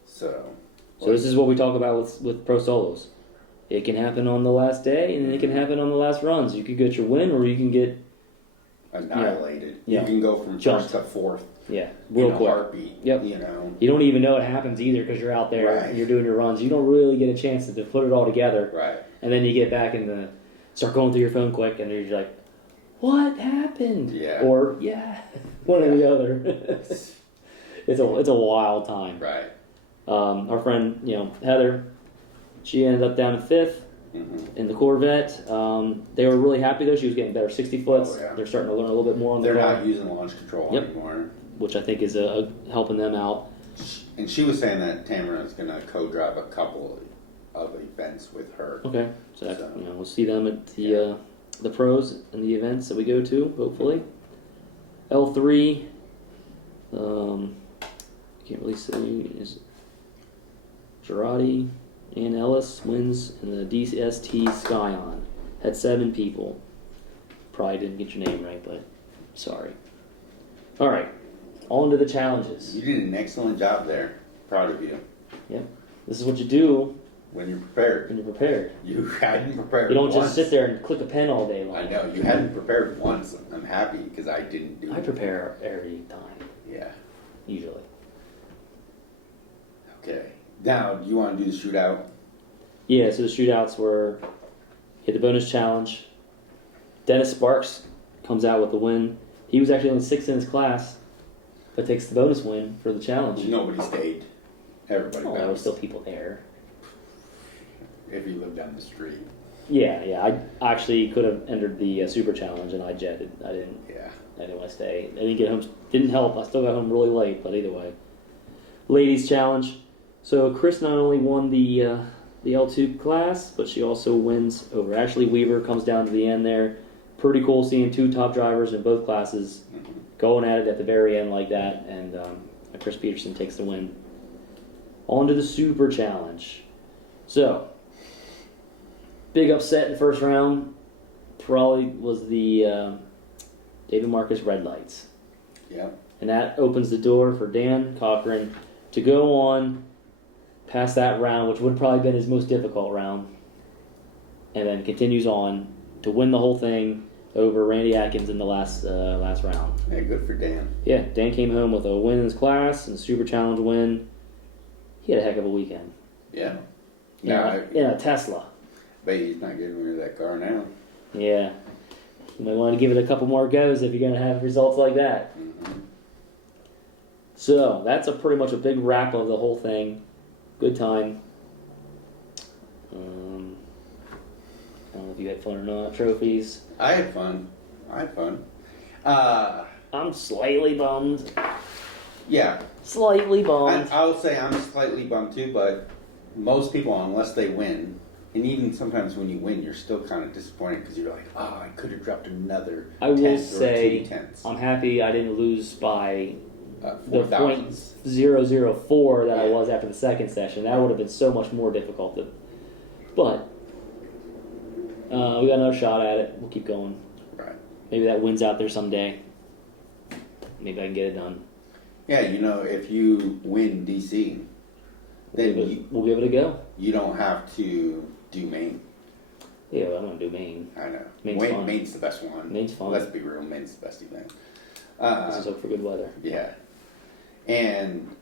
So this is what we talk about with pro solos. It can happen on the last day, and it can happen on the last runs. You can get your win, or you can get annihilated. Yeah. You can go from Jumped. first to fourth real in a quick. heartbeat. Yep. You know. You don't even know it happens either because you're out there Right. and you're doing your runs. You don't really get a chance to put it all together. Right. And then you get back and start going through your phone quick, and you're like, "What happened?" Yeah. Or one or the other. It's a wild time. Right. Our friend, Heather, she ended up down in 5th in the Corvette. They were really happy though. She was getting better 60 foots. Oh, yeah. They're starting to learn a little bit more on They're the car, not using launch control Yep. anymore. which I think is helping them out. And she was saying that Tamara is going to co-drive a couple of events with her. Okay, so we'll see them at the pros and the events that we go to. Hopefully, L3. Can't really say is Girardi and Ellis wins in the DST Scion. Had 7 people. Probably didn't get your name right, but sorry. All right, on to the challenges. You did an excellent job there. Proud of you. Yep, this is what you do When you're prepared. when you're prepared. You hadn't prepared You don't once. just sit there and click a pen all day long. I know. You hadn't prepared once. I'm happy because I didn't do it. I prepare every time, Yeah. usually. Okay. Now, do you want to do the shootout? Yeah, so the shootouts were hit the bonus challenge. Dennis Sparks comes out with the win. He was actually only 6th in his class, but takes the bonus win for the challenge. Nobody stayed. Everybody Oh, there were bounced. still people there. If you live down the street. Yeah. I actually could have entered the super challenge, and I jetted. I didn't want to stay. I didn't get home. Didn't help. I still got home really late, but either way. Ladies challenge. So Chris not only won the L2 class, but she also wins over Ashley Weaver. Comes down to the end there. Pretty cool seeing 2 top drivers in both classes going at it at the very end like that, and Chris Peterson takes the win. On to the super challenge. So, big upset in the first round probably was the David Marcus red lights. Yeah. And that opens the door for Dan Cochran to go on past that round, which would have probably been his most difficult round, and then continues on to win the whole thing over Randy Atkins in the last round. Hey, good for Dan. Yeah, Dan came home with a win in his class and a super challenge win. He had a heck of a weekend. Yeah. In a Tesla. Bet he's not getting rid of that car now. Yeah. You might want to give it a couple more goes if you're going to have results like that. So, that's pretty much a big wrap of the whole thing. Good time. I don't know if you had fun or not. Trophies. I had fun. I'm slightly bummed. Yeah. Slightly bummed. I'll say I'm slightly bummed too, but most people, unless they win, and even sometimes when you win, you're still kind of disappointed because you're like, oh, I could have dropped another I will tenth say, or 2 tenths. I'm happy I didn't lose by the 4,000s. .004 that I Yeah. was after the second session. That would have been so much more difficult. But we got another shot at it. We'll keep going. Right. Maybe that wins out there someday. Maybe I can get it done. Yeah, if you win DC, then We'll give it a go. you don't have to do Maine. Yeah, I'm going to do Maine. I know. Maine's fun. Maine's the best one. Maine's fun. Let's be real, Maine's the best event. Let's just hope for good weather. Yeah. And,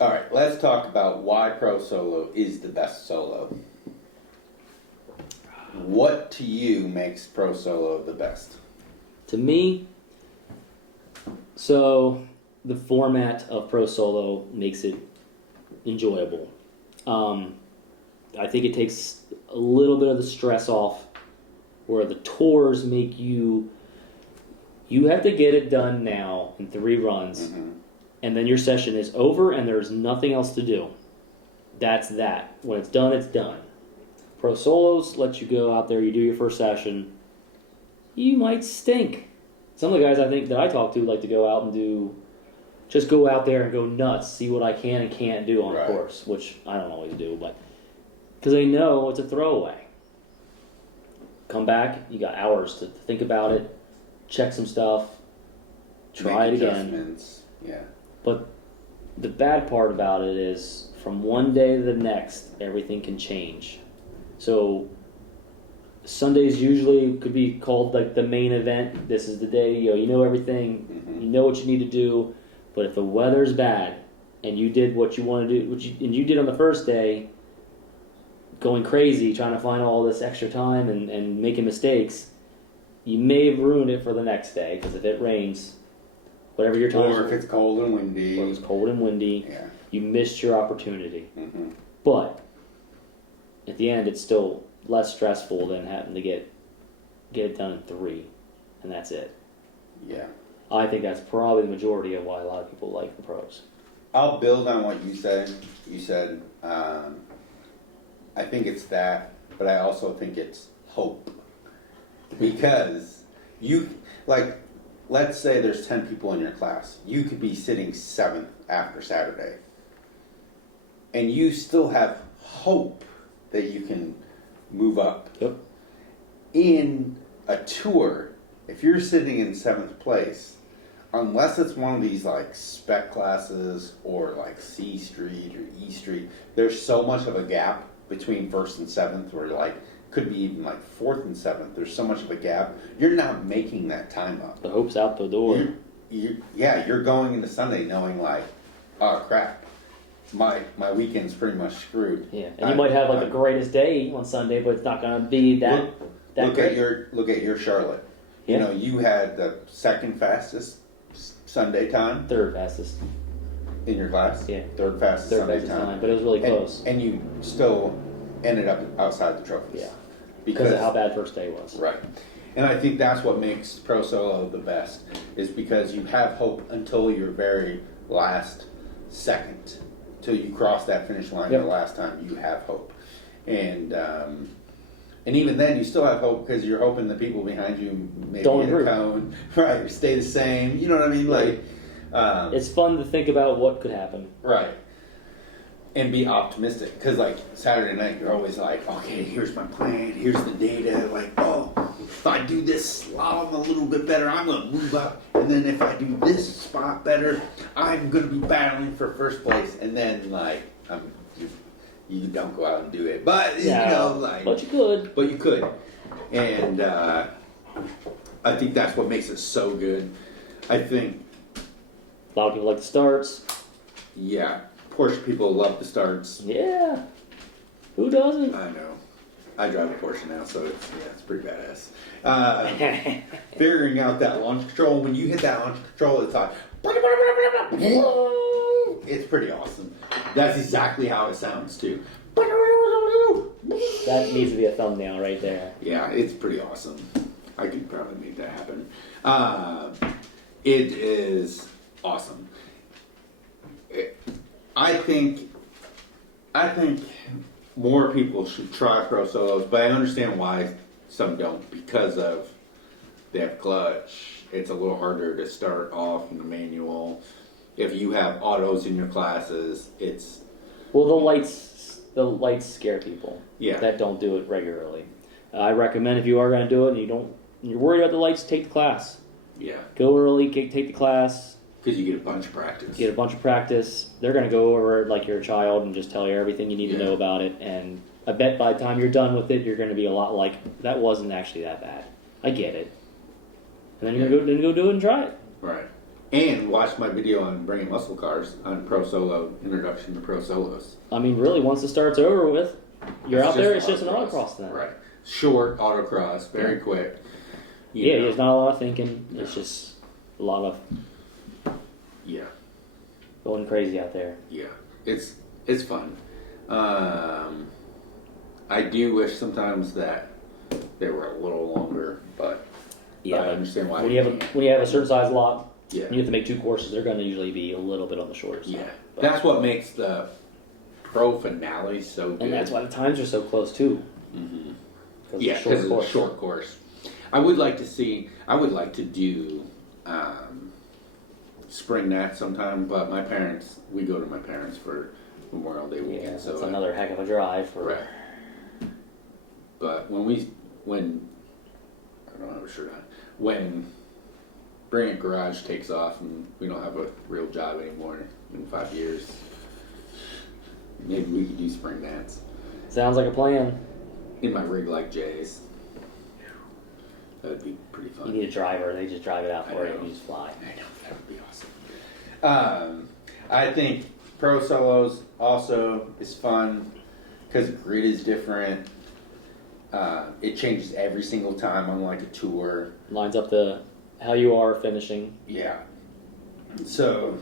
all right, let's talk about why Pro Solo is the best solo. What to you makes Pro Solo the best? To me, so the format of Pro Solo makes it enjoyable. I think it takes a little bit of the stress off, where the tours make you have to get it done now in 3 runs, and then your session is over and there's nothing else to do. That's that. When it's done, it's done. Pro Solos let you go out there, you do your first session, you might stink. Some of the guys I think that I talk to like to go out and just go out there and go nuts, see what I can and can't do on a course, which I don't always do, but because they know it's a throwaway. Come back, you got hours to think about it, check some stuff, try it again. Yeah. But the bad part about it is from one day to the next, everything can change. So Sundays usually could be called like the main event. This is the day, you know everything, you know what you need to do. But if the weather's bad and you did what you want to do, and you did on the first day, going crazy, trying to find all this extra time and making mistakes, you may have ruined it for the next day, because if it rains, whatever your time, or if it's cold and windy, you missed your opportunity. But at the end, it's still less stressful than having to get it done in 3, and that's it. Yeah. I think that's probably the majority of why a lot of people like the pros. I'll build on what you said. You said, I think it's that, but I also think it's hope. Because let's say there's 10 people in your class. You could be sitting 7th after Saturday. And you still have hope that you can move up. Yep. In a tour, if you're sitting in 7th place, unless it's one of these like spec classes or like C Street or E Street, there's so much of a gap between 1st and 7th, or like could be even like 4th and 7th. There's so much of a gap. You're not making that time up. The hope's out the door. You're going into Sunday knowing like, oh crap, my weekend's pretty much screwed. Yeah, and you might have like the greatest day on Sunday, but it's not going to be that great. Look at your Charlotte. Yeah. You know, you had the 2nd fastest Sunday time. 3rd fastest. In your class? Yeah. 3rd fastest Sunday time. But it was really close. And you still ended up outside the trophies. Yeah. Because of how bad first day was. Right. And I think that's what makes Pro Solo the best, is because you have hope until your very last second. Till you cross that finish line the last time, you have hope. And even then, you still have hope because you're hoping the people behind you maybe don't hit a cone, right? Stay the same. You know what I mean? Right. Like, it's fun to think about what could happen, right? And be optimistic, because like Saturday night, you're always like, okay, here's my plan, here's the data. Like, oh, if I do this slalom a little bit better, I'm gonna move up. And then if I do this spot better, I'm gonna be battling for first place. And then like, you don't go out and do it, but you could. And I think that's what makes it so good. I think a lot of people like the starts. Yeah, Porsche people love the starts. Yeah, who doesn't? I know. I drive a Porsche now, so it's pretty badass. Figuring out that launch control, when you hit that launch control, it's like it's pretty awesome. That's exactly how it sounds too. That needs to be a thumbnail right there. Yeah, it's pretty awesome. I could probably make that happen. It is awesome. I think more people should try Pro Solos, but I understand why some don't, because of they have clutch. It's a little harder to start off in the manual. If you have autos in your classes, it's the lights scare people. Yeah. That don't do it regularly. I recommend if you are going to do it and you're worried about the lights, take the class. Yeah. Go early, take the class. Because you get a bunch of practice. They're going to go over it like you're a child and just tell you everything you need to know about it. And I bet by the time you're done with it, you're going to be a lot like, that wasn't actually that bad. I get it. And then you're going to go do it and try it. Right. And watch my video on bringing muscle cars on Pro Solo, introduction to Pro Solos. I mean, really, once it starts over with, you're out there, it's just an autocross then. Right. Short autocross, very quick. Yeah, there's not a lot of thinking. No. It's just a lot of going crazy out there. Yeah. It's fun. I do wish sometimes that they were a little longer, but I understand why. When you have a certain size lot, you have to make 2 courses. They're going to usually be a little bit on the shorter side. Yeah, that's what makes the pro finale so good. And that's why the times are so close too. Mm-hmm. Yeah, because it's a short course. I would like to do spring that sometime, but we go to my parents for Memorial Day weekend. Yeah, so it's another heck of a drive for. Right. But when I don't have a shirt on, when Bring It Garage takes off and we don't have a real job anymore in 5 years, maybe we could do spring dance. Sounds like a plan. In my rig like Jay's. That would be pretty fun. You need a driver. They just drive it out for you and you just fly. I know. That would be awesome. I think Pro Solos also is fun because grid is different. It changes every single time, unlike a tour. Lines up how you are finishing. Yeah. So,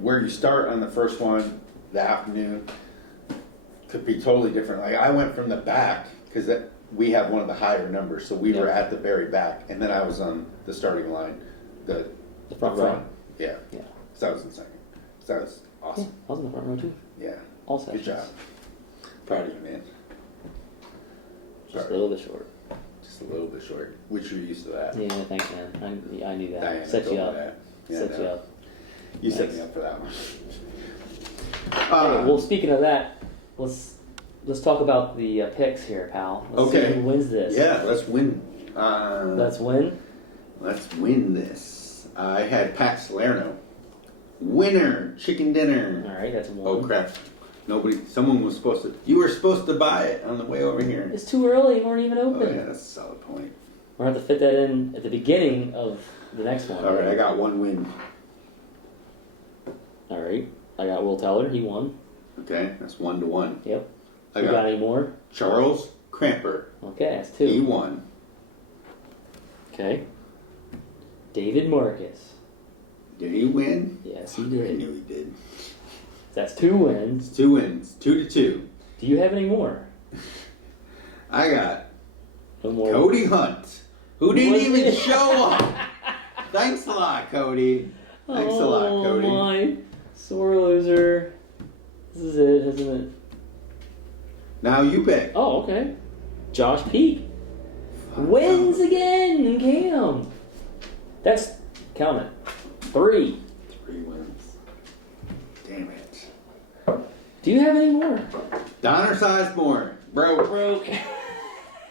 where you start on the first one, the afternoon, could be totally different. Like, I went from the back, because we have one of the higher numbers, so we were at the very back, and then I was on the starting line, the front. Right? Yeah. Yeah. So I was in second. So that was awesome. Yeah, I was in the front row too. Yeah. All sections. Good job. Proud of you, man. Just a little bit short. Just a little bit short. Which you're used to that. Yeah, thanks, man. I knew that. Diana Set you told up. me that. Yeah, Set you up. You set me up for that one. Okay, well, speaking of that, let's talk about the picks here, pal. Let's see who wins this. Yeah, let's win. Let's win. Let's win this. I had Pat Salerno. Winner, chicken dinner. All right, that's one. Oh crap! Someone was supposed to. You were supposed to buy it on the way over here. It's too early. We weren't even open. Oh yeah, that's a solid point. We're gonna have to fit that in at the beginning of the next one. All right, I got one win. All right, I got Will Teller. He won. Okay, that's 1-1. Yep. I got any more? Charles Cramper. Okay, that's 2. He won. Okay. David Marcus. Did he win? Yes, he did. I knew he did. That's 2 wins. It's 2 wins. 2-2. Do you have any more? I got No more. Cody Hunt, who didn't even show up. Thanks a lot, Cody. Thanks a lot, Cody. Oh my sore loser. This is it, isn't it? Now you pick. Oh, okay. Josh Peak wins again in Cam. That's, count it, 3. 3 wins. Damn it. Do you have any more? Donner Sizemore broke.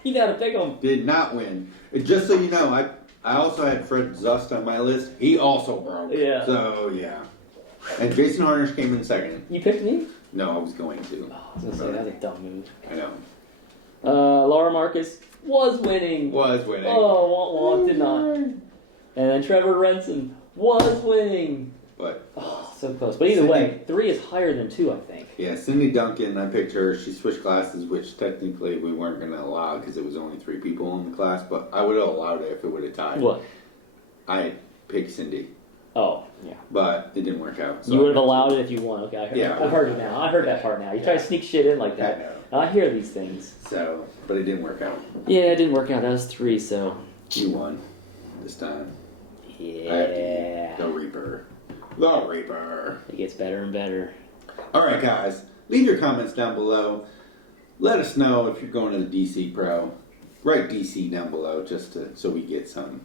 You gotta pick them. Did not win. Just so you know, I also had Fred Zust on my list. He also broke. Yeah. So yeah. And Jason Harnish came in second. You picked me? No, I was going to. Oh, I was gonna say that's a dumb move. I know. Laura Marcus was winning. Oh, did not. And then Trevor Renson was winning. But so close. But either way, 3 is higher than 2, I think. yeah, Cindy Duncan, I picked her. She switched classes, which technically we weren't going to allow because it was only 3 people in the class, but I would have allowed it if it would have tied. What? I picked Cindy. Oh, yeah. But it didn't work out. So you would have allowed it if you won. Okay, I heard it now. I heard that part now. You try to sneak shit in like that. I hear these things. So, but it didn't work out. Yeah, it didn't work out. That was 3, so. You won this time. Yeah. The Reaper. The Reaper. It gets better and better. All right, guys. Leave your comments down below. Let us know if you're going to the DC Pro. Write DC down below just so we get some,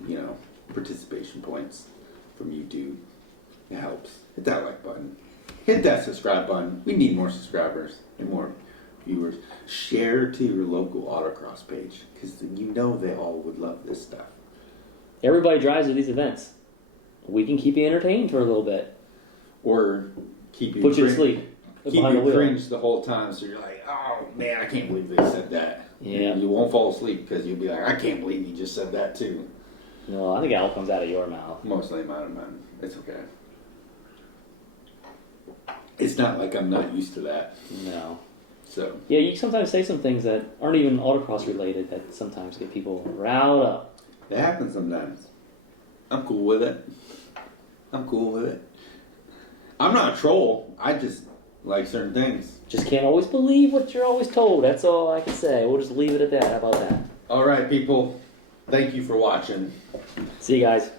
participation points from YouTube. It helps. Hit that like button. Hit that subscribe button. We need more subscribers and more viewers. Share to your local autocross page because they all would love this stuff. Everybody drives to these events. We can keep you entertained for a little bit. Or keep you put you to sleep. Keep you cringe the whole time so you're like, oh man, I can't believe they said that. Yeah. You won't fall asleep because you'll be like, I can't believe you just said that too. No, I think it all comes out of your mouth. Mostly mine. It's okay. It's not like I'm not used to that. No. So. Yeah, you sometimes say some things that aren't even autocross related that sometimes get people riled up. It happens sometimes. I'm cool with it. I'm not a troll. I just like certain things. Just can't always believe what you're always told. That's all I can say. We'll just leave it at that. How about that? All right, people. Thank you for watching. See you guys.